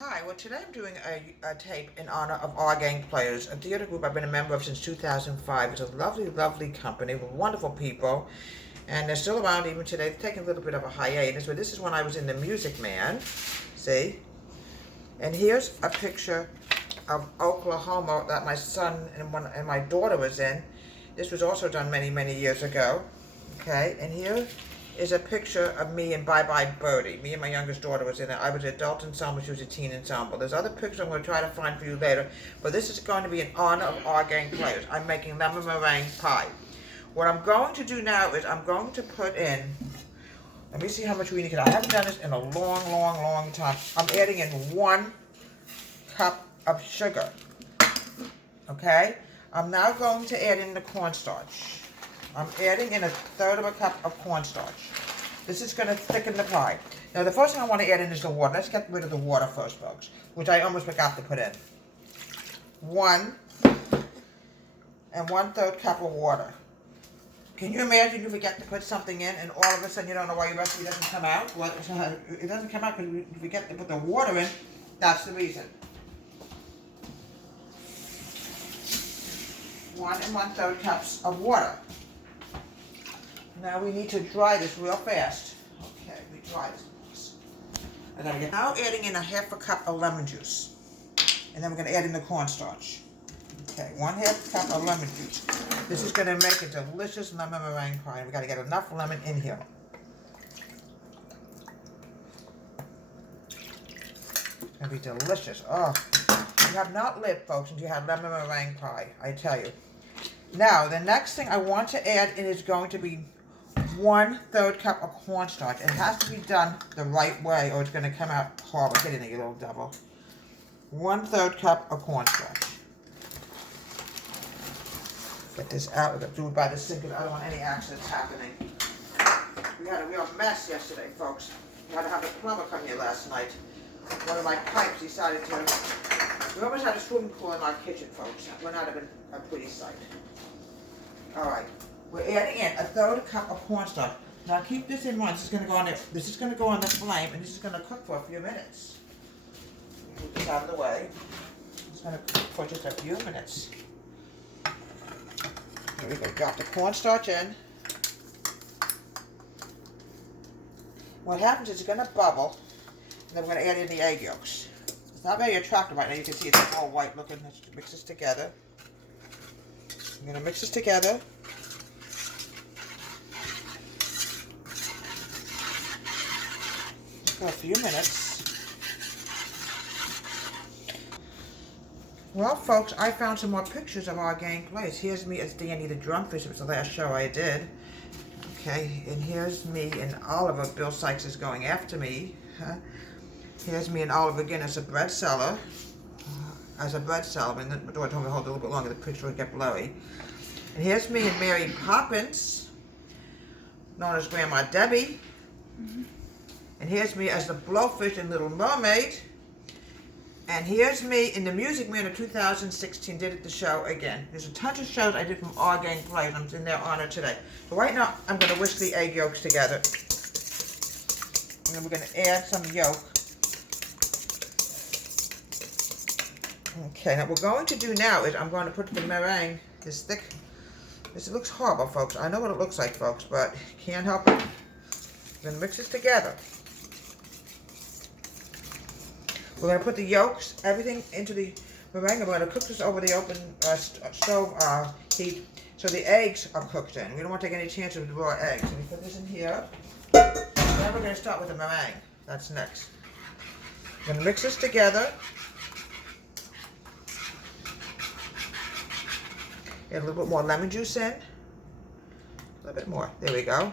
Hi, well today I'm doing a tape in honor of Our Gang Players, a theater group I've been a member of since 2005. It's a lovely, lovely company with wonderful people, and they're still around even today. They're taking a little bit of a hiatus, but this is when I was in the Music Man, see? And here's a picture of Oklahoma that my son and my daughter was in. This was also done many, many years ago, okay? And here is a picture of me and Bye Bye Birdie. Me and my youngest daughter was in it. I was an adult ensemble, she was a teen ensemble. There's other pictures I'm going to try to find for you later, but this is going to be in honor of Our Gang Players. I'm making lemon meringue pie. What I'm going to do now is I'm going to put in, let me see how much we need. I haven't done this in a long, long, long time. I'm adding in 1 cup of sugar, okay? I'm now going to add in the cornstarch. I'm adding in 1/3 of a cup of cornstarch. This is going to thicken the pie. Now the first thing I want to add in is the water. Let's get rid of the water first, folks, which I almost forgot to put in. 1 1/3 cup of water. Can you imagine you forget to put something in and all of a sudden you don't know why your recipe doesn't come out? Well, it doesn't come out because you forget to put the water in. That's the reason. 1 1/3 cups of water. Now we need to dry this real fast. Okay, we dry this. I gotta get now adding in 1/2 cup of lemon juice. And then we're gonna add in the cornstarch. Okay, 1/2 cup of lemon juice. This is gonna make a delicious lemon meringue pie. We gotta get enough lemon in here. It's gonna be delicious. Oh, you have not lived, folks, until you had lemon meringue pie, I tell you. Now, the next thing I want to add in is going to be 1/3 cup of cornstarch. It has to be done the right way or it's going to come out horrible. Get in there, you little devil. 1/3 cup of cornstarch. Get this out. We're going to do it by the sink because I don't want any accidents happening. We had a real mess yesterday, folks. We had to have a plumber come here last night. One of my pipes decided to... We almost had a swimming pool in our kitchen, folks. That would not have been a pretty sight. Alright. We're adding in 1/3 cup of cornstarch. Now keep this in mind. This is going to go on there. This is going to go on the flame, and this is going to cook for a few minutes. Move this out of the way. It's going to cook for just a few minutes. Here we go. Drop the cornstarch in. What happens is it's going to bubble, and then we're going to add in the egg yolks. It's not very attractive right now. You can see it's all white looking. Let's mix this together. I'm going to mix this together. For a few minutes. Well, folks, I found some more pictures of Our Gang Players. Here's me as Danny the Drumfish. It was the last show I did. Okay, and here's me and Oliver. Bill Sykes is going after me. Here's me and Oliver again as a bread seller. And then my daughter told me to hold it a little bit longer. The picture would get blurry. And here's me and Mary Poppins, known as Grandma Debbie. And here's me as the Blowfish in Little Mermaid. And here's me in the Music Man of 2016, did it the show again. There's a ton of shows I did from Our Gang Players. I'm in their honor today. So right now, I'm going to whisk the egg yolks together. And then we're going to add some yolk. Okay, now what we're going to do now is I'm going to put the meringue, this thick. This looks horrible, folks. I know what it looks like, folks, but can't help it. I'm going to mix this together. We're going to put the yolks, everything into the meringue. We're going to cook this over the open stove heat so the eggs are cooked in. We don't want to take any chances with raw eggs. So we put this in here. Then we're going to start with the meringue. That's next. We're going to mix this together. Add a little bit more lemon juice in. A little bit more. There we go.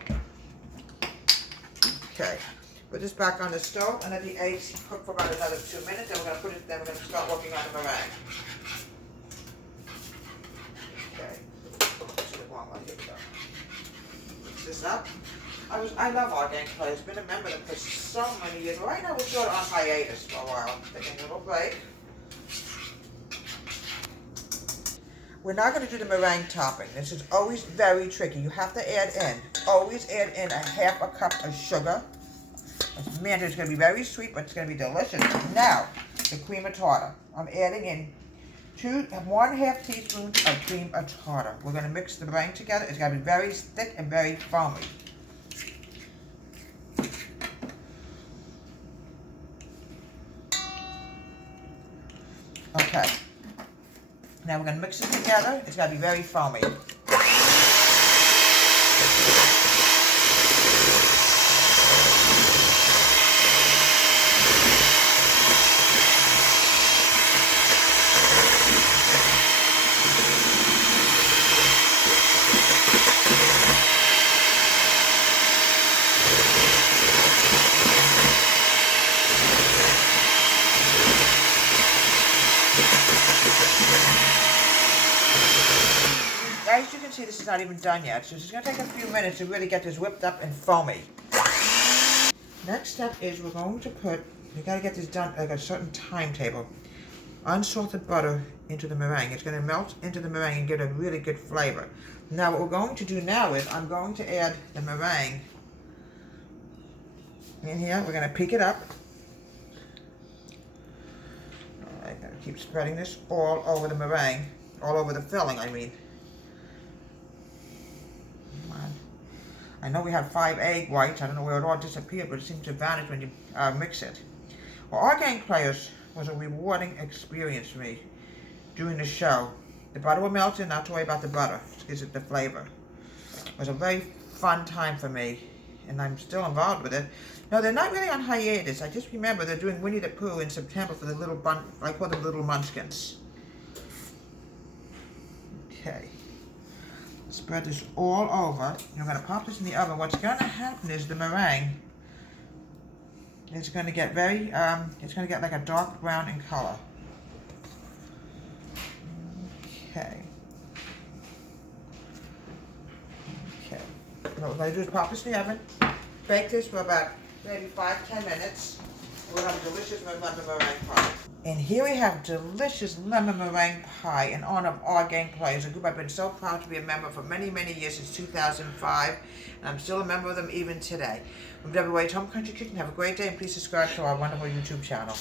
Okay. Put this back on the stove and let the eggs cook for about another 2 minutes. Then we're going to put it. Then we're going to start working on the meringue. Okay. Here we go. Mix this up. I love Our Gang Players. Been a member of them for so many years. Right now we're sort of on hiatus for a while. Taking a little break. We're now going to do the meringue topping. This is always very tricky. You have to always add in 1/2 cup of sugar. Man, it's going to be very sweet, but it's going to be delicious. Now, the cream of tartar. I'm adding in 1/2 teaspoon of cream of tartar. We're going to mix the meringue together. It's got to be very thick and very foamy. Okay. Now we're going to mix it together. It's got to be very foamy. As you can see, this is not even done yet, so it's going to take a few minutes to really get this whipped up and foamy. Next step is we're going to we got to get this done like a certain timetable. Unsalted butter into the meringue. It's going to melt into the meringue and give it a really good flavor. Now what we're going to do now is I'm going to add the meringue in here. We're going to pick it up. Alright, gotta keep spreading this all over the meringue. All over the filling, I mean. I know we had 5 egg whites. I don't know where it all disappeared, but it seems to vanish when you mix it. Well, Our Gang Players was a rewarding experience for me during the show. The butter will melt in, not to worry about the butter. It gives it the flavor. It was a very fun time for me, and I'm still involved with it. No, they're not really on hiatus. I just remember they're doing Winnie the Pooh in September for the little I call them little munchkins. Okay. Spread this all over. You're going to pop this in the oven. What's going to happen is the meringue is going to get very, it's going to get like a dark brown in color. Okay. Okay. What we're going to do is pop this in the oven. Bake this for about maybe 5-10 minutes. We'll have a delicious lemon meringue pie. And here we have delicious lemon meringue pie in honor of Our Gang Players, a group I've been so proud to be a member for many, many years, since 2005, and I'm still a member of them even today. From WH Home Country Kitchen, have a great day, and please subscribe to our wonderful YouTube channel.